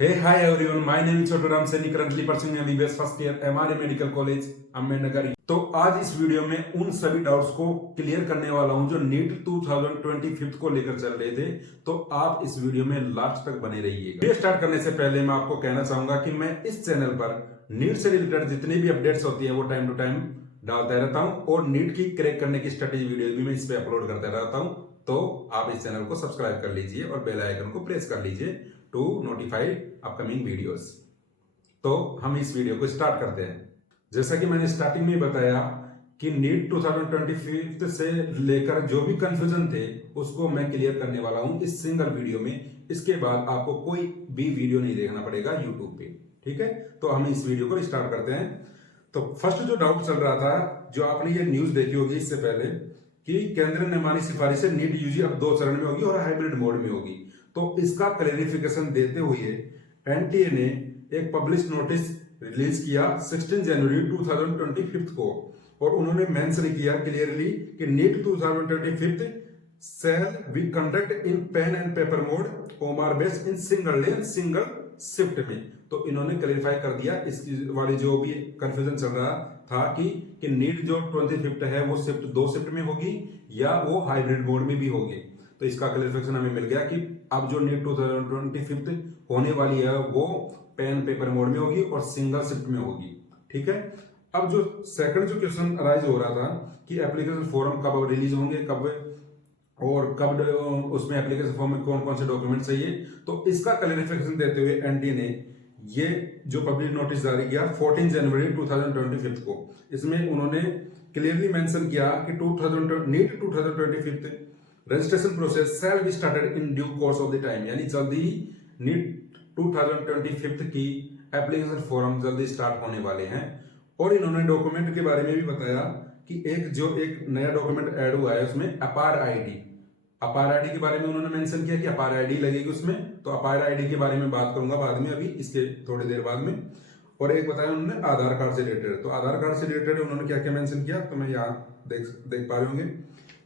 Hey, hi everyone. My name is Choturam Saini, currently pursuing MBBS first year MRA Medical College, Ambedkar. तो आज इस video में उन सभी डाउट्स को क्लियर करने वाला हूं जो नीट 2025 को लेकर चल रहे थे। तो आप इस वीडियो में लास्ट तक बने रहिएगा। वीडियो स्टार्ट करने से पहले मैं आपको कहना चाहूंगा कि मैं इस चैनल पर नीट से रिलेटेड जितनी भी अपडेट्स होती है वो टाइम टू टाइम डालता रहता हूं और नीट की क्रैक करने की स्ट्रेटेजी वीडियो भी मैं इस पे अपलोड करता रहता हूं। तो आप इस चैनल को सब्सक्राइब कर लीजिए और बेल आइकन को प्रेस कर लीजिए टू नोटिफाई अपकमिंग वीडियोस। तो हम इस वीडियो को स्टार्ट करते हैं। जैसा कि मैंने स्टार्टिंग में बताया कि नीट 2025 से लेकर जो भी कंफ्यूजन थे उसको मैं क्लियर करने वाला हूं इस सिंगल वीडियो में। इसके बाद आपको कोई भी वीडियो नहीं देखना पड़ेगा यूट्यूब पे, ठीक है। तो हम इस वीडियो को स्टार्ट करते हैं। तो फर्स्ट जो डाउट चल रहा था, जो आपने ये न्यूज देखी होगी इससे पहले, कि केंद्र ने मानी सिफारिश से नीट यूजी अब 2 चरण में होगी और हाइब्रिड मोड में होगी। तो इसका क्लैरिफिकेशन देते हुए एनटीए ने एक पब्लिश नोटिस रिलीज किया 16 जनवरी 2025 को, और उन्होंने मेंशन किया क्लियरली कि NEET 2025 shall be conduct in pen and paper mode OMR based in single day single shift में। तो इन्होंने क्लैरिफाई कर दिया इस वाली जो भी कंफ्यूजन चल रहा था कि नीट जो 25 है वो शिफ्ट 2 शिफ्ट में होगी या वो हाइब्रिड मोड में भी होगी। तो इसका क्लैरिफिकेशन हमें मिल गया कि अब जो नीट 2025 होने वाली है वो पेन पेपर मोड में होगी और सिंगल शिफ्ट में होगी, ठीक है। अब जो सेकंड जो क्वेश्चन अराइज हो रहा था कि एप्लीकेशन फॉर्म कब रिलीज होंगे, कब और कब उसमें एप्लीकेशन फॉर्म में कौन कौन से डॉक्यूमेंट चाहिए, तो इसका क्लैरिफिकेशन देते हुए एनटी ने ये जो पब्लिक नोटिस जारी किया 14 जनवरी 2025 को। इसमें उन्होंने क्लियरली मेंशन किया कि NEET 2025 registration process shall be started in due course of the time, यानी जल्दी नीट 2025 की एप्लीकेशन फॉर्म जल्दी स्टार्ट होने वाले हैं। और इन्होंने डॉक्यूमेंट के बारे में भी बताया कि एक नया डॉक्यूमेंट ऐड हुआ है उसमें अपार आईडी। अपार आईडी के बारे में उन्होंने मेंशन किया कि अपार आईडी लगेगी उसमें। तो अपार आईडी के बारे में बात करूंगा बाद में, अभी इसके थोड़ी देर बाद में। और एक बताया उन्होंने आधार कार्ड से रिलेटेड। तो आधार कार्ड से रिलेटेड उन्होंने क्या क्या मेंशन किया, तो मैं यहाँ देख पा रहे होंगे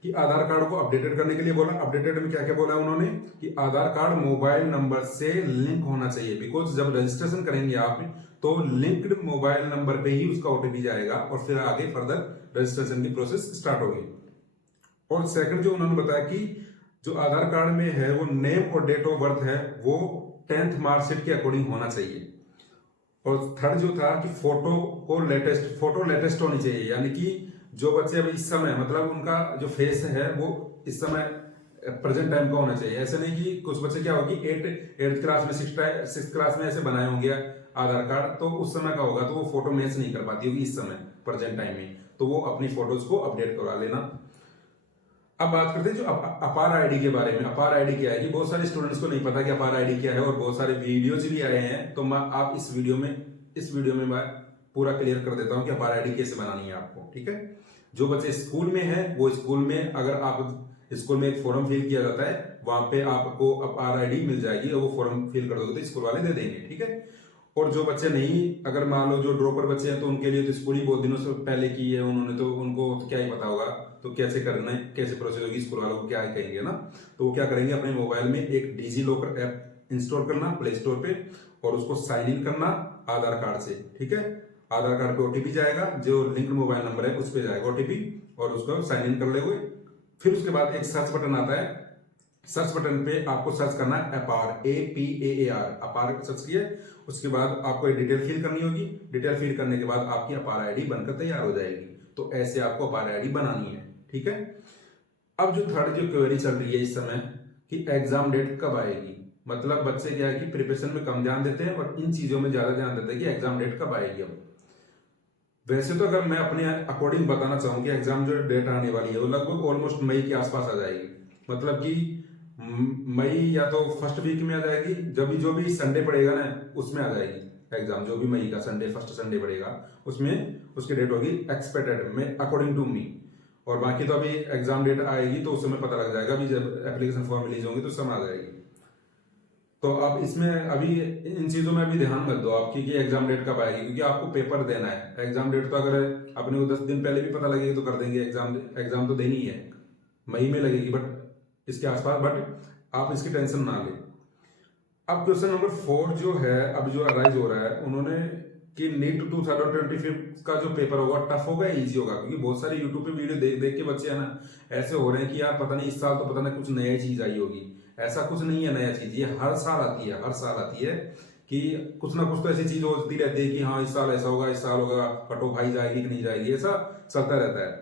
कि आधार कार्ड को अपडेटेड करने के लिए बोला। अपडेटेड में क्या क्या बोला उन्होंने कि आधार कार्ड मोबाइल नंबर से लिंक होना चाहिए, बिकॉज जब रजिस्ट्रेशन करेंगे आप तो लिंक्ड मोबाइल नंबर पे ही उसका ओटीपी जाएगा और फिर आगे फर्दर रजिस्ट्रेशन की प्रोसेस स्टार्ट होगी। और सेकंड जो उन्होंने बताया कि जो आधार कार्ड में है वो नेम और डेट ऑफ बर्थ है वो 10th मार्कशीट के अकॉर्डिंग होना चाहिए। और थर्ड जो था कि फोटो लेटेस्ट होनी चाहिए, यानी कि जो बच्चे अभी इस समय मतलब उनका जो फेस है वो इस समय प्रेजेंट टाइम का होना चाहिए। ऐसे नहीं कि कुछ बच्चे क्या होगी 8th क्लास में 6th क्लास में ऐसे बनाए होंगे आधार कार्ड, तो उस समय का होगा तो वो फोटो मैच नहीं कर पाती होगी इस समय प्रेजेंट टाइम में, तो वो अपनी फोटोज को अपडेट करवा लेना। अब बात करते हैं जो अपार आईडी के बारे में। अपार आईडी क्या है कि बहुत सारे स्टूडेंट्स को नहीं पता कि अपार आईडी क्या है और बहुत सारे वीडियोज भी आए हैं। तो मैं आप इस वीडियो में मैं पूरा क्लियर कर देता हूं कि अपार आईडी कैसे बनानी है आपको, ठीक है। जो बच्चे स्कूल में है वो स्कूल में, अगर आप स्कूल में एक फॉर्म फिल किया जाता है वहां पे आपको अपार आईडी मिल जाएगी और वो फॉर्म फिल कर दोगे तो स्कूल वाले दे देंगे, ठीक है। और जो बच्चे नहीं, अगर मान लो जो ड्रॉपर बच्चे हैं तो उनके लिए तो स्कूल ही बहुत दिनों से पहले की है उन्होंने, तो उनको तो क्या ही पता होगा, तो कैसे करना है, कैसे प्रोसेस होगी, स्कूल वालों को क्या कहेंगे ना। तो वो क्या करेंगे, अपने मोबाइल में एक डिजी लॉकर ऐप इंस्टॉल करना प्ले स्टोर पे और उसको साइन इन करना आधार कार्ड से, ठीक है। आधार कार्ड पे ओटीपी जाएगा, जो लिंक्ड मोबाइल नंबर है उस पर जाएगा ओटीपी और उसको साइन इन कर ले हुए। फिर उसके बाद एक सर्च बटन आता है, सर्च बटन पे आपको सर्च करना है अपार, APAAR, अपार सर्च किया। उसके बाद आपको एक डिटेल फिल करनी होगी। डिटेल फिल करने के बाद आपकी अपार आईडी बनकर तैयार हो जाएगी। तो ऐसे आपको अपार आईडी बनानी है, ठीक है। अब जो थर्ड जो क्वेरी चल रही है इस समय कि एग्जाम डेट कब आएगी, मतलब बच्चे क्या है कि प्रिपरेशन में कम ध्यान देते हैं और इन चीजों में ज्यादा ध्यान देते हैं कि एग्जाम डेट कब आएगी। अब वैसे तो अगर मैं अपने अकॉर्डिंग बताना चाहूँ कि एग्जाम जो डेट आने वाली है वो लगभग ऑलमोस्ट मई के आसपास आ जाएगी। मतलब कि मई या तो फर्स्ट वीक में आ जाएगी, जब भी जो भी संडे पड़ेगा ना उसमें आ जाएगी एग्जाम। जो भी मई का संडे, फर्स्ट संडे पड़ेगा उसमें उसकी डेट होगी एक्सपेक्टेड में अकॉर्डिंग टू मी। और बाकी तो अभी एग्जाम डेट आएगी तो उस समय पता लग जाएगा, अभी जब एप्लीकेशन फॉर्म रिलीज होंगे तो उस समय आ जाएगी। तो अब इसमें अभी इन चीजों में अभी ध्यान मत दो आपकी कि एग्जाम डेट कब आएगी, क्योंकि आपको पेपर देना है। एग्जाम डेट तो अगर अपने को 10 दिन पहले भी पता लगेगी तो कर देंगे। एग्जाम तो देनी है, मई में लगेगी बट इसके आसपास, बट आप इसकी टेंशन ना लें। अब क्वेश्चन नंबर 4 जो है, अब जो अराइज हो रहा है उन्होंने कि नीट 2025 का जो पेपर होगा टफ होगा इजी होगा, क्योंकि बहुत सारे यूट्यूब पे वीडियो देख देख के बच्चे है ना ऐसे हो रहे हैं कि यार पता नहीं इस साल तो पता नहीं कुछ नई चीज आई होगी। ऐसा कुछ नहीं है नया चीज, ये हर साल आती है, हर साल आती है कि कुछ ना कुछ तो ऐसी चीज होती रहती है कि हाँ इस साल ऐसा होगा, इस साल होगा, कट ऑफ हाई जाएगी कि नहीं जाएगी, ऐसा चलता रहता है।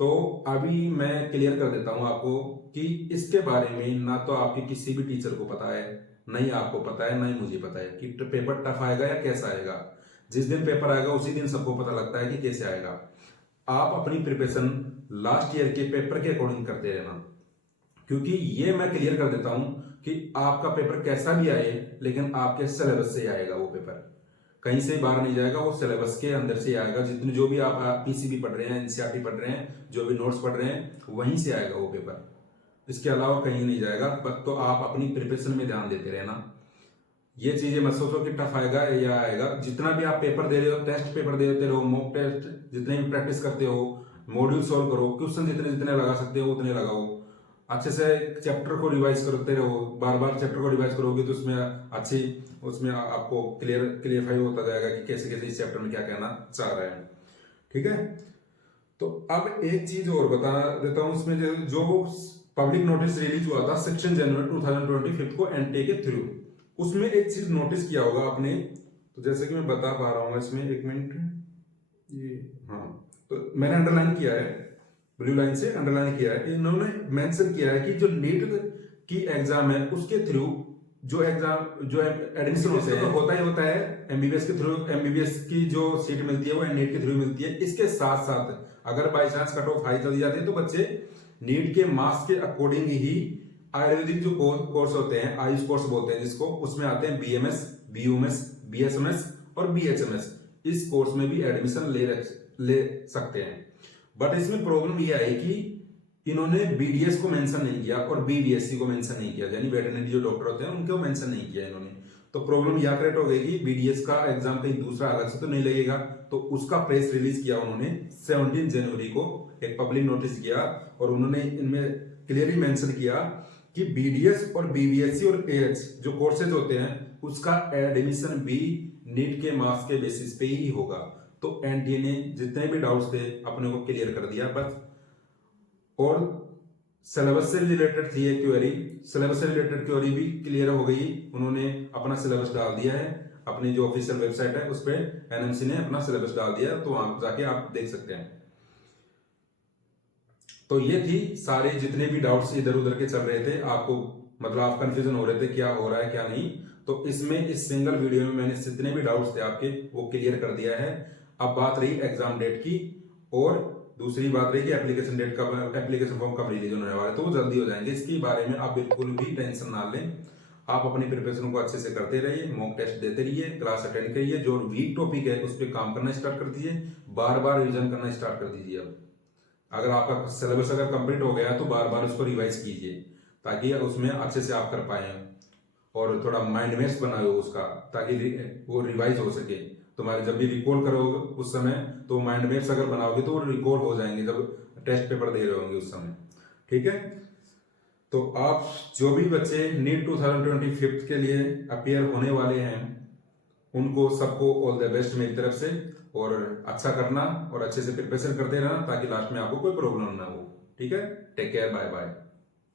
तो अभी मैं क्लियर कर देता हूं आपको कि इसके बारे में ना तो आपके किसी भी टीचर को पता है, नहीं आपको पता है, नहीं मुझे पता है कि पेपर टफ आएगा या कैसा आएगा। जिस दिन पेपर आएगा उसी दिन सबको पता लगता है कि कैसे आएगा। आप अपनी प्रिपरेशन लास्ट ईयर के पेपर के अकॉर्डिंग करते रहना, क्योंकि ये मैं क्लियर कर देता हूं कि आपका पेपर कैसा भी आए लेकिन आपके सिलेबस से आएगा वो पेपर, कहीं से बाहर नहीं जाएगा, वो सिलेबस के अंदर से आएगा। जितने जो भी आप पीसीबी पढ़ रहे हैं, एनसीईआरटी पढ़ रहे हैं, जो भी नोट्स पढ़ रहे हैं वहीं से आएगा वो पेपर, इसके अलावा कहीं नहीं जाएगा। बस तो आप अपनी प्रिपरेशन में ध्यान देते रहना, ये चीजें मत सोचो कि टफ आएगा या आएगा। जितना भी आप पेपर दे रहे हो, टेस्ट पेपर देते रहो, मॉक टेस्ट जितने भी प्रैक्टिस करते हो, मॉड्यूल सॉल्व करो, क्वेश्चन जितने जितने लगा सकते हो उतने लगाओ, अच्छे से चैप्टर को रिवाइज करते रहो। बार बार चैप्टर को रिवाइज करोगे तो उसमें अच्छी उसमें आपको क्लियरफाई होता जाएगा कि कैसे कैसे इस चैप्टर में क्या कहना चाह रहे हैं। ठीक है, तो अब एक चीज और बता देता हूं, इसमें जो पब्लिक नोटिस रिलीज हुआ था 16 जनवरी 2025 को एनटीए के थ्रू, उसमें एक चीज नोटिस किया होगा आपने। तो जैसे कि मैं बता पा रहा हूँ इसमें, एक मिनट, ये हाँ, तो मैंने अंडरलाइन किया है, ब्लू लाइन से अंडरलाइन किया है, इन्होंने मेंशन किया है कि जो नीट की एग्जाम है उसके थ्रू जो एग्जाम जो एडमिशन होता है एमबीबीएस के थ्रू, एमबीबीएस की जो सीट मिलती है वो नीट के थ्रू मिलती है। इसके साथ साथ अगर by chance cut off high चली जाती है तो बच्चे नीट के मार्क्स के अकॉर्डिंग ही आयुर्वेदिक जो कोर्स होते हैं, आयुष कोर्स बोलते हैं जिसको, उसमें आते हैं बीएमएस, बीयूएमएस, बीएसएमएस और बीएचएमएस। इस कोर्स में भी एडमिशन ले सकते हैं। बट इसमें प्रॉब्लम यह है कि इन्होंने बीडीएस को मेंशन नहीं किया और बीडीएससी को मेंशन नहीं किया, यानी वेटरनरी जो डॉक्टर होते हैं उनको मेंशन नहीं किया इन्होंने। तो प्रॉब्लम यह क्रिएट हो गई कि बीडीएस का एग्जाम कहीं दूसरा अलग से तो नहीं लगेगा। तो उसका प्रेस रिलीज किया उन्होंने 17 जनवरी को, एक पब्लिक नोटिस किया और उन्होंने इनमें क्लियरली मेंशन किया कि बीडीएस और बीबीएससी और एएच जो कोर्सेज होते हैं उसका एडमिशन भी नीट के मार्क्स के बेसिस पे ही होगा। तो एनटीए ने जितने भी डाउट्स थे अपने को क्लियर कर दिया बस। और सिलेबस से रिलेटेड थी एक क्वेरी, सिलेबस से रिलेटेड क्वेरी भी क्लियर हो गई, उन्होंने अपना सिलेबस डाल दिया है, अपनी जो ऑफिशियल वेबसाइट है उस पर एनएमसी ने अपना सिलेबस डाल दिया है, तो वहां जाके आप देख सकते हैं। तो ये थी सारे जितने भी डाउट्स इधर उधर के चल रहे थे, आपको मतलब आप कंफ्यूजन हो रहे थे क्या हो रहा है क्या नहीं, तो इसमें इस सिंगल वीडियो में मैंने जितने भी डाउट्स थे आपके वो क्लियर कर दिया है। अब बात रही एग्जाम डेट की, और दूसरी बात रही कि एप्लीकेशन डेट कब, एप्लीकेशन फॉर्म कब रिलीज होने वाले, तो वो जल्दी हो जाएंगे। इसके बारे में आप बिल्कुल भी टेंशन ना लें, आप अपनी प्रिपरेशन को अच्छे से करते रहिए, मॉक टेस्ट देते रहिए, क्लास अटेंड करिए, जो वीक टॉपिक है उस पर काम करना स्टार्ट कर दीजिए, बार बार रिविजन करना स्टार्ट कर दीजिए। अब अगर आपका सिलेबस अगर कंप्लीट हो गया तो बार बार उसको रिवाइज कीजिए ताकि उसमें अच्छे से आप कर पाए, और थोड़ा माइंड मैप्स बनाए उसका ताकि वो रिवाइज हो सके। तुम्हारे जब भी रिकॉल करोगे उस समय तो माइंड मैप्स अगर बनाओगे तो वो रिकॉल हो जाएंगे जब टेस्ट पेपर दे रहे होंगे उस समय। ठीक है, तो आप जो भी बच्चे नीट 2025 के लिए अपियर होने वाले हैं उनको सबको ऑल द बेस्ट मेरी तरफ से, और अच्छा करना और अच्छे से प्रिपरेशन करते रहना ताकि लास्ट में आपको कोई प्रॉब्लम ना हो। ठीक है, टेक केयर, बाय बाय।